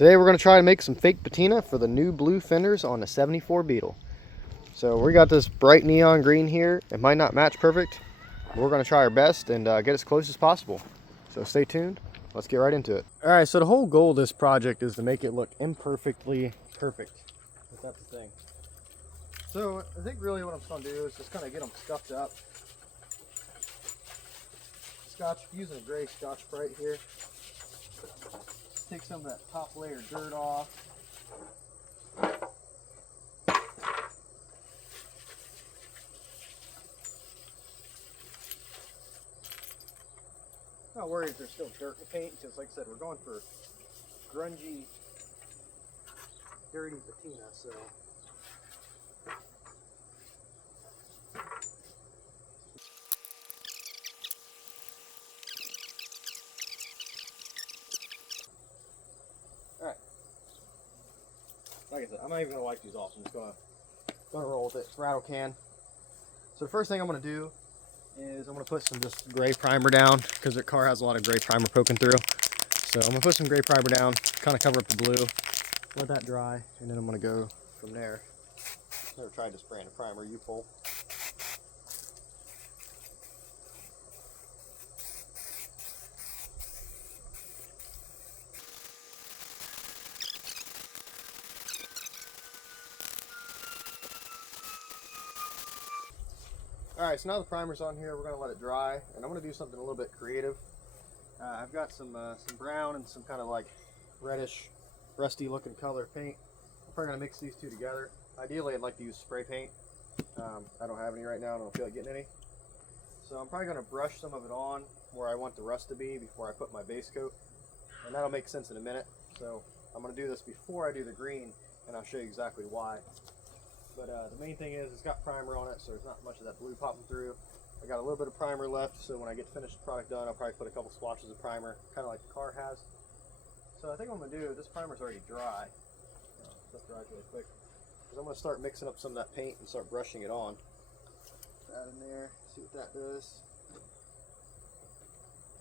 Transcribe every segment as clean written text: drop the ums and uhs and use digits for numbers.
Today we're going to try to make some fake patina for the new blue fenders on the 74 Beetle. So we got this bright neon green here. It might not match perfect, but we're going to try our best and get as close as possible. So stay tuned. Let's get right into it. All right, so the whole goal of this project is to make it look imperfectly perfect. If that's the thing. So I think really what I'm going to do is just kind of get them scuffed up. Using a gray Scotch-Brite here. Take some of that top layer dirt off. Not worried if there's still dirt in the paint, because like I said, we're going for grungy, dirty patina, so. Alright. Like I said, I'm not even going to wipe these off. I'm just going to roll with it. It's rattle can. So the first thing I'm going to do is I'm going to put some just gray primer down, because the car has a lot of gray primer poking through. So I'm going to put some gray primer down, kind of cover up the blue, let that dry, and then I'm going to go from there. Never tried to spray in a primer, U-pole. Alright, so now the primer's on here, we're going to let it dry, and I'm going to do something a little bit creative. I've got some brown and some kind of like reddish, rusty looking color paint. I'm probably going to mix these two together. Ideally, I'd like to use spray paint. I don't have any right now, I don't feel like getting any. So I'm probably going to brush some of it on where I want the rust to be before I put my base coat. And that'll make sense in a minute. So I'm going to do this before I do the green, and I'll show you exactly why. But the main thing is it's got primer on it, so there's not much of that blue popping through. I got a little bit of primer left, so when I get finished product done, I'll probably put a couple swatches of primer, kind of like the car has. So I think what I'm going to do, this primer's already dry. Let it dry really quick. Because I'm going to start mixing up some of that paint and start brushing it on. Put that in there, see what that does.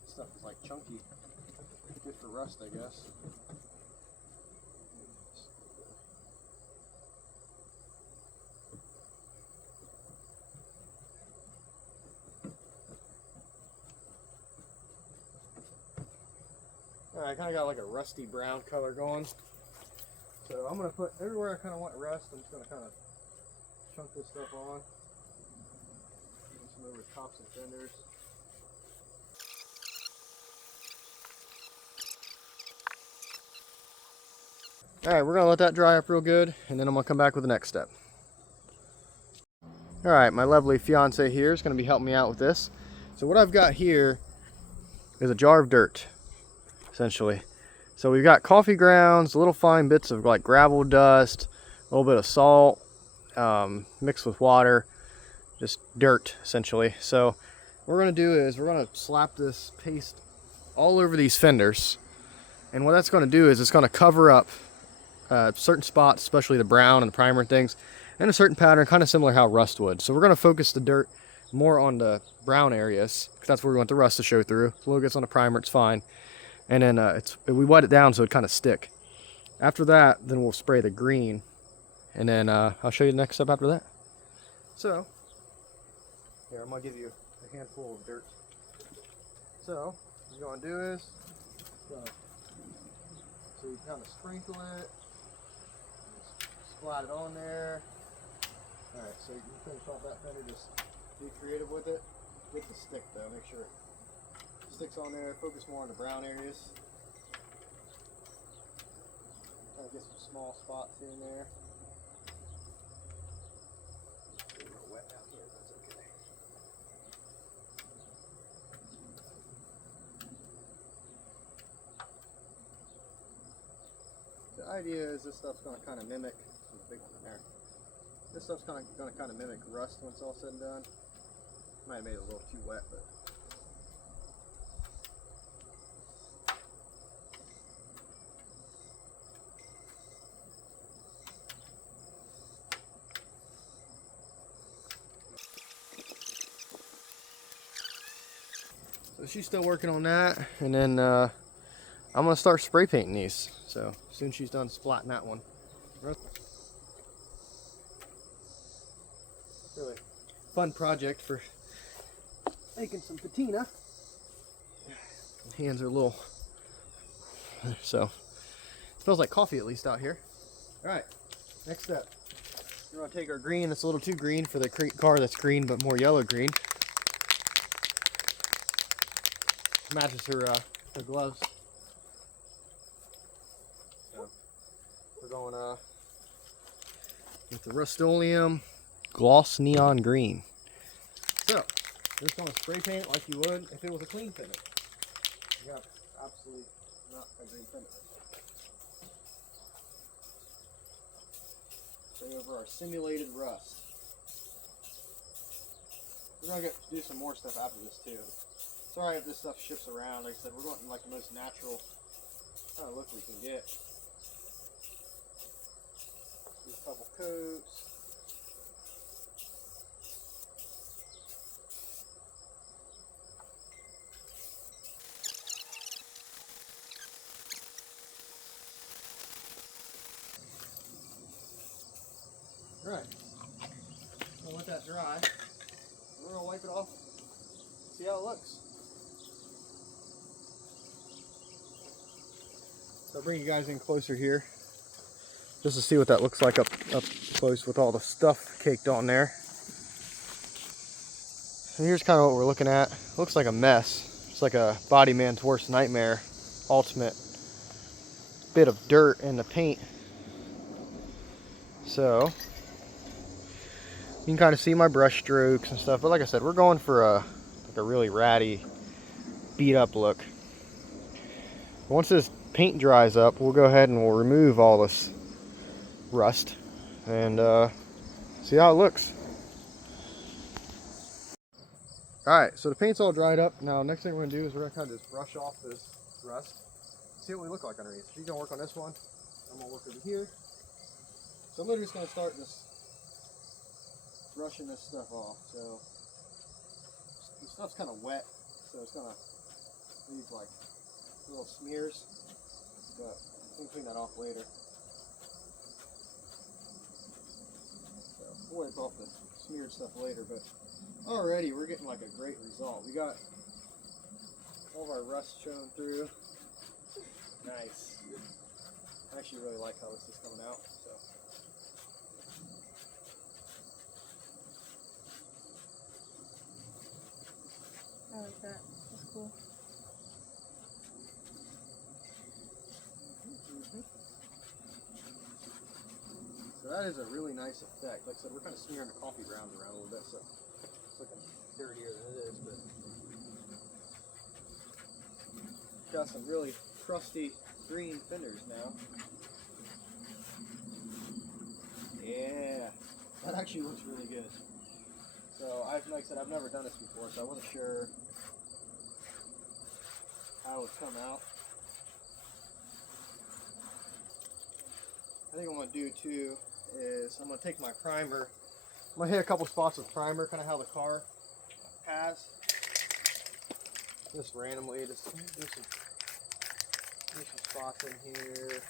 This stuff is like chunky. Good for rust, I guess. Alright, I kind of got like a rusty brown color going. So I'm going to put, everywhere I kind of want rust, I'm just going to kind of chunk this stuff on. Some over tops and fenders. Alright, we're going to let that dry up real good, and then I'm going to come back with the next step. Alright, my lovely fiance here is going to be helping me out with this. So what I've got here is a jar of dirt, essentially. So we've got coffee grounds, little fine bits of like gravel dust, a little bit of salt mixed with water, just dirt essentially. So what we're going to do is we're going to slap this paste all over these fenders, and what that's going to do is it's going to cover up certain spots, especially the brown and the primer and things, in a certain pattern, kind of similar how rust would. So we're going to focus the dirt more on the brown areas, because that's where we want the rust to show through. If a little gets on the primer, it's fine. And then we wet it down so it kind of stick. After that, then we'll spray the green, and then I'll show you the next step after that. So, here, I'm going to give you a handful of dirt. So, what you're going to do is, so you kind of sprinkle it, splat it on there. Alright, so you can finish off that fender, just be creative with it. Get the stick though, make sure it sticks on there, focus more on the brown areas. Kind of get some small spots here and there. It's a little wet down here, but that's okay. The idea is this stuff's going to kind of mimic, the big one there. This stuff's going to kind of mimic rust when it's all said and done. Might have made it a little too wet, but. So she's still working on that, and then I'm gonna start spray painting these. So soon she's done splatting that one. Really fun project for making some patina. Hands are a little, so it smells like coffee at least out here. All right, next step. We're gonna take our green. It's a little too green for the car that's green, but more yellow green. Matches her gloves. So we're going with the Rust-Oleum gloss neon green. So we're just gonna spray paint it like you would if it was a clean fender. Yeah, absolutely not a green fender. Bring over our simulated rust. We're gonna do some more stuff after this too. Sorry if this stuff shifts around. Like I said, we're going like the most natural kind of look we can get. Do a couple coats. Alright, I'm gonna let that dry. We're gonna wipe it off, see how it looks. So I'll bring you guys in closer here, just to see what that looks like up close with all the stuff caked on there. And here's kind of what we're looking at. Looks like a mess. It's like a body man's worst nightmare. Ultimate bit of dirt in the paint. So you can kind of see my brush strokes and stuff, but like I said, we're going for a really ratty, beat up look. Once this paint dries up, we'll go ahead and we'll remove all this rust and see how it looks. Alright, so the paint's all dried up. Now next thing we're going to do is we're going to kind of just brush off this rust, see what we look like underneath. She's going to work on this one, I'm going to work over here. So I'm literally just going to start this brushing this stuff off. So the stuff's kind of wet, so it's gonna leave like little smears, but we can clean that off later. So we'll wipe off the smeared stuff later, but already we're getting like a great result. We got all of our rust shown through. Nice. I actually really like how this is coming out. So. I like that. That's cool. So that is a really nice effect. Like I said, we're kind of smearing the coffee grounds around a little bit, so it's looking dirtier than it is, but got some really crusty green fenders now. Yeah, that actually looks really good. So, like I said, I've never done this before, so I wasn't sure how it would come out. I think what I'm going to do too is I'm going to take my primer. I'm going to hit a couple spots with primer, kind of how the car has. Just randomly, just do some spots in here.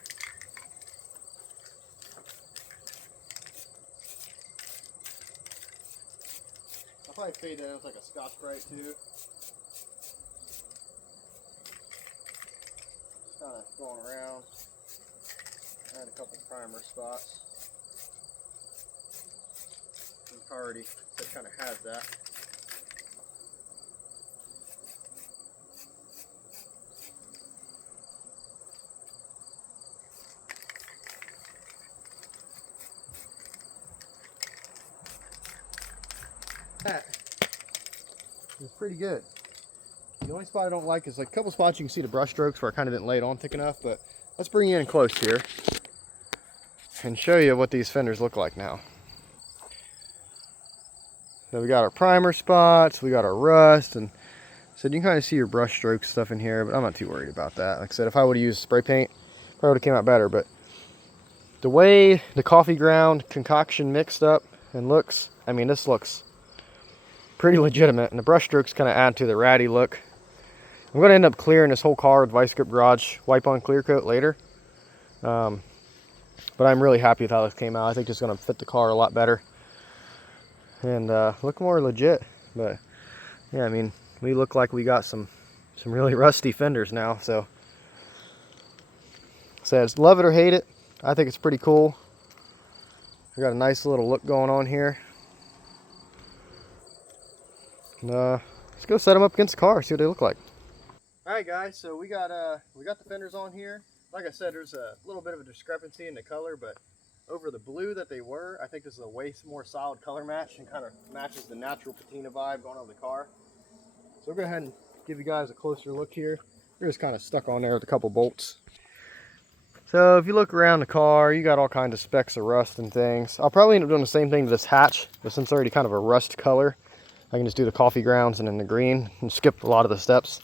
I'll probably fade that in with like a Scotch-Brite too. Just kind of going around. Add a couple primer spots. And already that kind of has that. That is pretty good. The only spot I don't like is like a couple spots you can see the brush strokes where I kind of didn't lay it on thick enough, but let's bring you in close here and show you what these fenders look like now. So we got our primer spots, we got our rust, and so you can kind of see your brush stroke stuff in here, but I'm not too worried about that. Like I said, if I would have used spray paint, probably would have came out better, but the way the coffee ground concoction mixed up and looks, I mean, this looks pretty legitimate, and the brush strokes kind of add to the ratty look. I'm going to end up clearing this whole car with Vice Grip Garage wipe on clear coat later. But I'm really happy with how this came out. I think it's going to fit the car a lot better and look more legit. But yeah, I mean, we look like we got some really rusty fenders now. So says love it or hate it. I think it's pretty cool. We got a nice little look going on here. And, let's go set them up against the car, see what they look like. All right, guys. So we got the fenders on here. Like I said, there's a little bit of a discrepancy in the color, but over the blue that they were, I think this is a way more solid color match and kind of matches the natural patina vibe going on the car. So we'll go ahead and give you guys a closer look here. We're just kind of stuck on there with a couple bolts. So if you look around the car, you got all kinds of specks of rust and things. I'll probably end up doing the same thing to this hatch, but since it's already kind of a rust color, I can just do the coffee grounds and then the green and skip a lot of the steps.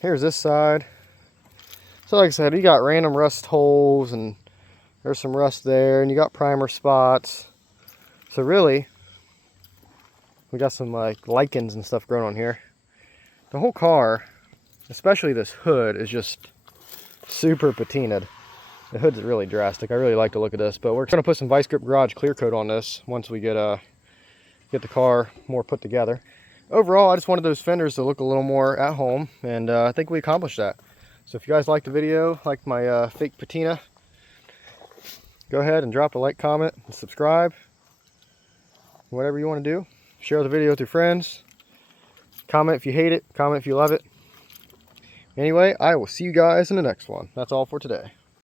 Here's this side. So like I said, you got random rust holes and there's some rust there and you got primer spots. So really, we got some like lichens and stuff growing on here. The whole car, especially this hood, is just super patinaed. The hood's really drastic. I really like to look at this, but we're gonna put some Vice Grip Garage clear coat on this once we get the car more put together. Overall, I just wanted those fenders to look a little more at home, and I think we accomplished that. So if you guys liked the video, like my fake patina, go ahead and drop a like, comment, and subscribe. Whatever you want to do. Share the video with your friends. Comment if you hate it, comment if you love it. Anyway, I will see you guys in the next one. That's all for today.